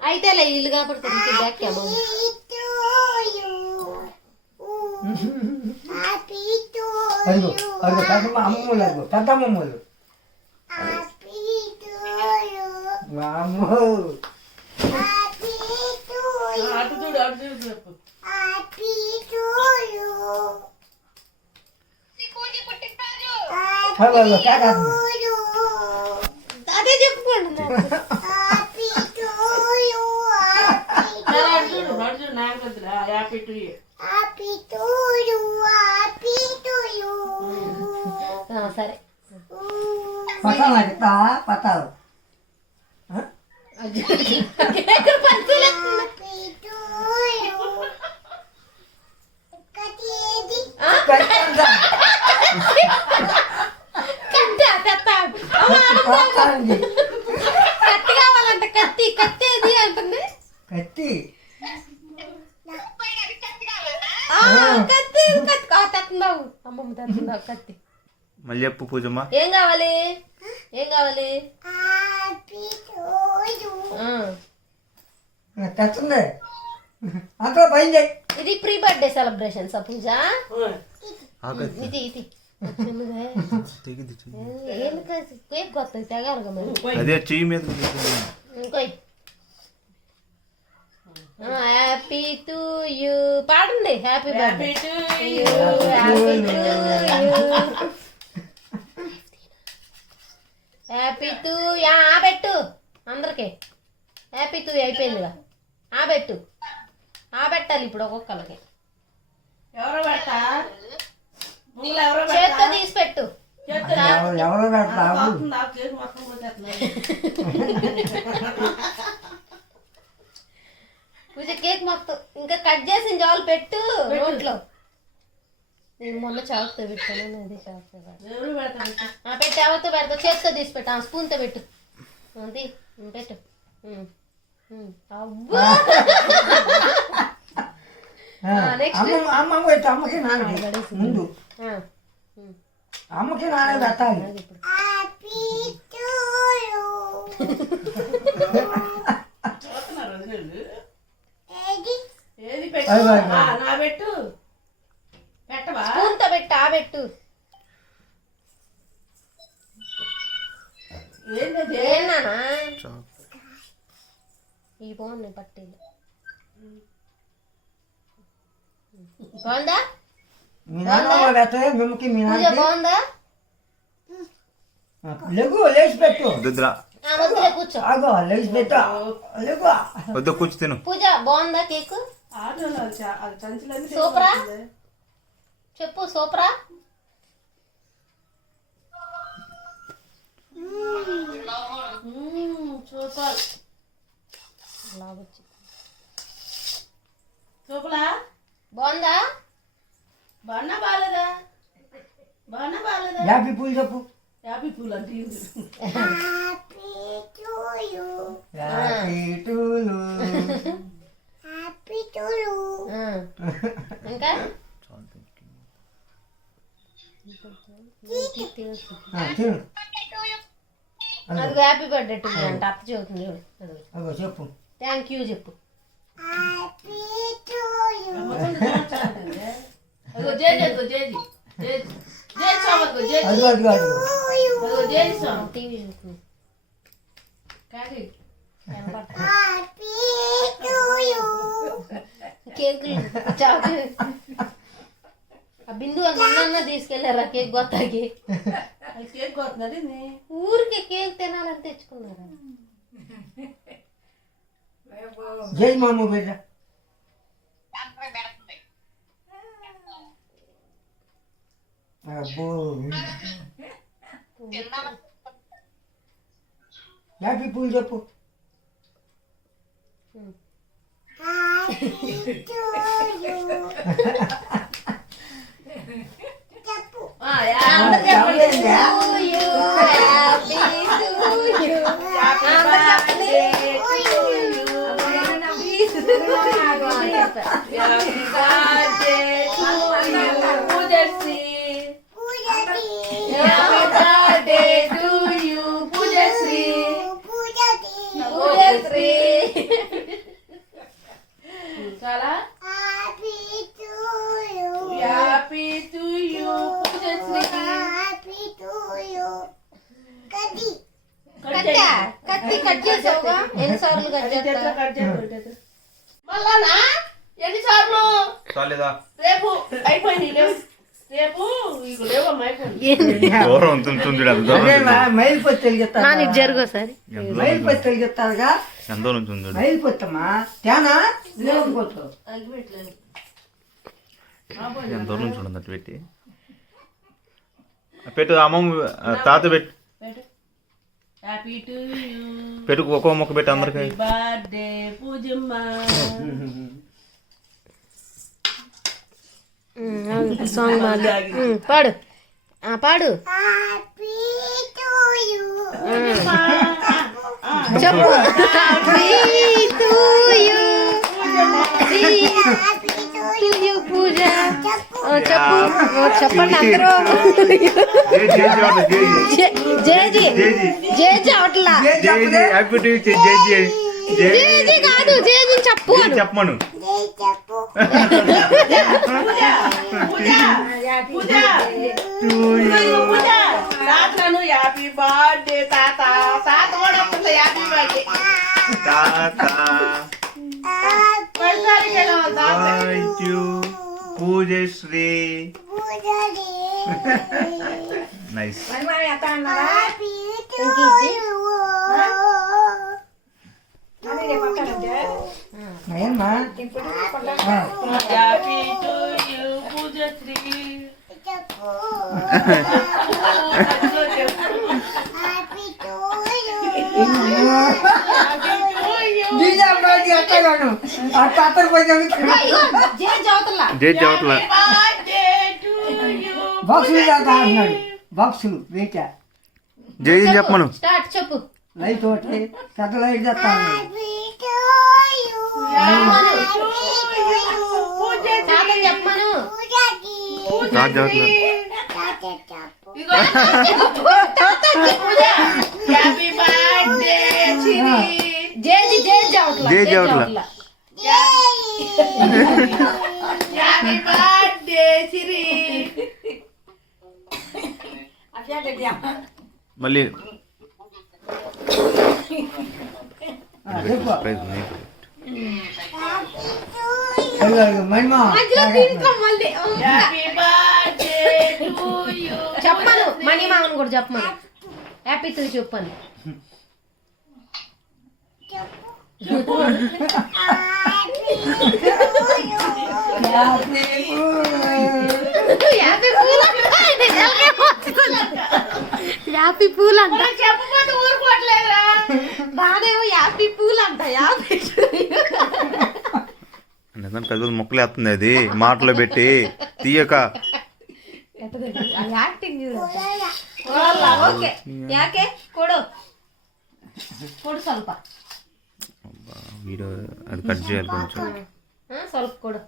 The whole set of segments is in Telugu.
అయితే ఇల్లు కాపాడుతుంది బ్యాక్ అదిగో అదిగో పెద్దమ్మ అమ్మమ్మలు అదిగో పెద్దమ్మమ్మలు అమ్మో అదే చెప్పుకోండి సరే పట్టాలు పట్టాలు కత్తి కావాలంట కత్తి కత్తి ఏది అంటుంది కత్తి కత్తి తెస్తున్నావు అమ్మమ్మ తెస్తున్నావు కత్తి మళ్ళీ చెప్పు పూజమ్మ. ఏం కావాలి ఏం కావాలి తెచ్చింది అంతా పైన ఇది ప్రీ బర్త్డే సెలబ్రేషన్స్ పూజ ఇది ఇది కేక్ కొత్తది తెగాలి మరి అదే చెయ్యి మీద ఇంకో హ్యాపీ టు యూ పాడండి happy birthday to you happy to yeah పెట్టు అందరికి హ్యాపీ టు అయిపోయిందిగా పెట్టు పెట్టాలి ఇప్పుడు ఒక్కొక్కరికి చేత్తో తీసి పెట్టు ఎవరో పూజ కేక్ మొత్తం ఇంకా కట్ చేసిన జాలు పెట్టు నోట్లో నేను మొన్న చాకుతో పెట్టాను అది చాకుతో పెట్టి ఎవరితో పెడతా చేత్తో తీసి పెట్టు స్పూన్తో పెట్టు అది పెట్టు అమ్మ పెట్టు అమ్మకి నాన్న ముందు అమ్మకి నాన్న పెట్టాలి పెట్టు పెట్టవా స్పూన్తో పెట్టు పెట్టు ఏంటన్నా ఈ బాగున్నాయి పట్టీలు బాగుందా బాగుందా లెగు లేచి పెట్టు కూర్చో లేచి పెట్టు వద్దు కూర్చు తిను. పూజ బాగుందా కేక్ సూపరా చెప్పు సూపరా సూపర్ సూపరా బాగుందా బాగాలేదా యాపీ పూలు చెప్పు యాపీ పూలు అంటే ఇంకా అది హ్యాపీ బర్త్డే టు అంట అత్త చెబుతుంది చెప్పు థ్యాంక్ యూ చెప్పు టీవీ చూస్తుంది కేకులు చాక్లెట్ ఆ బిందు నిన్న తీసుకెళ్లారా కేక్ గొత్తాకి కేక్ కొత్తది ఊరికి కేక్ తినాలని తెచ్చుకున్నారా జై మామ బిడ్డ అబ్బో హ్యాపీ పూలు చెప్పు కట్టా కత్తి కట్ చేసావుగా ఎన్నిసార్లు కట్ చేస్తా మళ్ళానా ఎన్నిసార్లు చాలేదా రేపు అయిపోయింది రేపు ఇక లేవమ్మా అయిపోయింది దూరం ఉంటుంది మైలు పొత్తు తెలిగిస్తారు నీకు జరుగు సరే మైలు పొత్తు తెలిగిస్తారుగా ఎంత దూరం ఉంటుంది మైలు పొత్తమ్మా తేనా లేకపోతు అగ్గిపెట్టలేదు ఎంత దూరం నుంచి ఉండదు అటు పెట్టి పెట్టు అమ్మమ్మ తాత పెట్టు హ్యాపీ టు యూ పెట్టు ఒక్కో మొక్క పెట్టు అందరికి బర్త్డే పూజమ్మ సాంగ్ పాడు పాడు చెప్పు పూజ చెప్పు చెప్పండి అందరూ జేజీ జేజీ అవట్లా జేజీ కాదు జేజీ చెప్పు చెప్పమను తాతను హ్యాపీ బర్త్డే తాత తాత కూడా వస్తుంది హ్యాపీ బర్త్డే పూజశ్రీ నైస్ ఏమ్మా హ్యాపీ టు యూ పూజశ్రీ అట్టగాను ఆ తాతలు పోయి జేజీ అవతలా జై చవట్ల బాక్సులు దాకా అంటున్నాడు బాక్సులు వేట జై చెప్పమను స్టార్ట్ చెప్పు లైట్ ఒకటి పెద్ద లైట్ చేస్తాను తాతని చెప్పమను తాత చవట్ల హ్యాపీ బర్త్డే జేజీ జేజీ అవట్లా జేజీ అవట్లా. హ్యాపీ బర్త్డే సిరి మళ్ళీ చెప్పు ప్రైజ్ నీకు. మహిమా మళ్ళీ హ్యాపీ బర్త్డే టు యూ చెప్పను మణి మామను కూడా చెప్పమను హ్యాపీ టు చెప్పను హ్యాపీ పూల్ హ్యాపీ పూల్ అంట చెప్పకపోతే ఊరుకోవట్లేదురా బాదేమో హ్యాపీ పూల్ అంట హ్యాపీ నిజం పెద్ద మొక్కలు వేస్తుంది అది మాటలో పెట్టి తీయక యాక్టింగ్ ఓకే యాకే కొడు కొడు ಸ್ವಲ್ಪ వీడియో అది కట్ చేయాలి కొంచెం ಸ್ವಲ್ಪ కొడు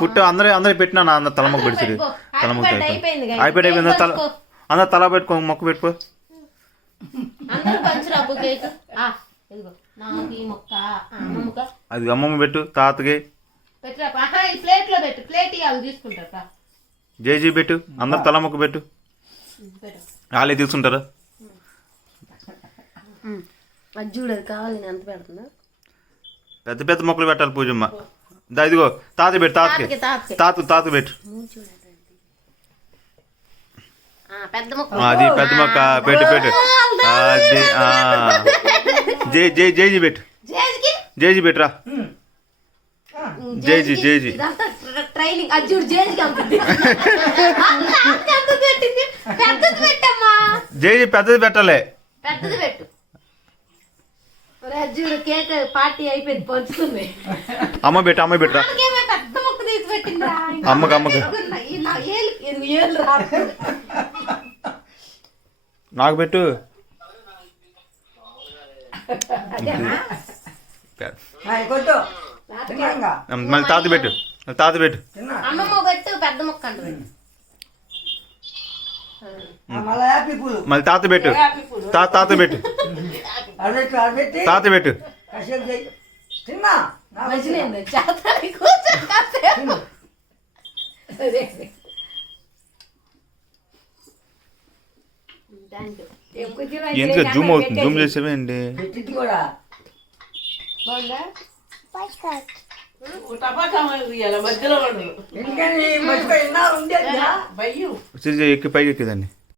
పుట్టు అందరూ పెట్టినా నా అందరు తలమొక్క పెడిచి తలమొక్క అయిపోయింది అయిపోయింది తల అందరు తల పెట్టుకో మొక్క పెట్టుకో అందరూ పంచురాబు కేక్ ఇదిగో నాకు ఈ మొక్క అమ్మమ్మక అది అమ్మమ్మ పెట్టు తాతకి పెట్టురా ఈ ప్లేట్ లో పెట్టు ప్లేట్ ఇవ్వాలి తీసుకుంటారా జేజీ పెట్టు అందరు తల మొక్క పెట్టు పెట్టు వాళ్ళే తీసుకుంటారా అది చూడదు కావాలి నేను ఎంత పెడుతున్నా పెద్ద పెద్ద మొక్కలు పెట్టాలి పూజమ్మ దా ఇదిగో తాత పెట్టు తాతకి తాత పెట్టు పెద్ద మొక్క అది పెద్ద మొక్క పెట్టు పెట్టు అది జేజీ పెట్టు జేజీ పెట్టురా జేజీ ట్రైనింగ్ అది చూడు జేజీకి అంత పెట్టింది పెద్దది పెట్టమ్మా జేజీ పెద్దది పెట్టాలి పెద్దది పెట్టు చూడు కేక్ పార్టీ అయిపోయింది పంచుతుంది అమ్మ పెట్టురా పెద్ద మొక్క తీసి పెట్టిందా అమ్మకి ఏళ్ళు రా నాకు పెట్టు కొట్టు మళ్ళీ తాత పెట్టు అమ్మమ్మ పెట్టు పెద్ద మొక్క అంట పెట్టు మళ్ళీ హ్యాపీ పూలు మళ్ళీ తాత పెట్టు అరబెట్టి తాత పెట్టు కాసేపు చేయి తిన్నా మంచిగా చేతానికి కూర్చొని కాసేపు. సరే. Thank you. ఎందుకు జూమ్ అవుతుంది, జూమ్ చేసేవేంటి? పెట్టింది కూడా బాగుందా? టపాకా ఇయ్యాల మధ్యలో వాడు ఎందుకని మర్చిపోయి ఇన్నాళ్ళు ఉండేదిగా భయ్యం సిరి ఎక్కి పైకి ఎక్కేదాన్ని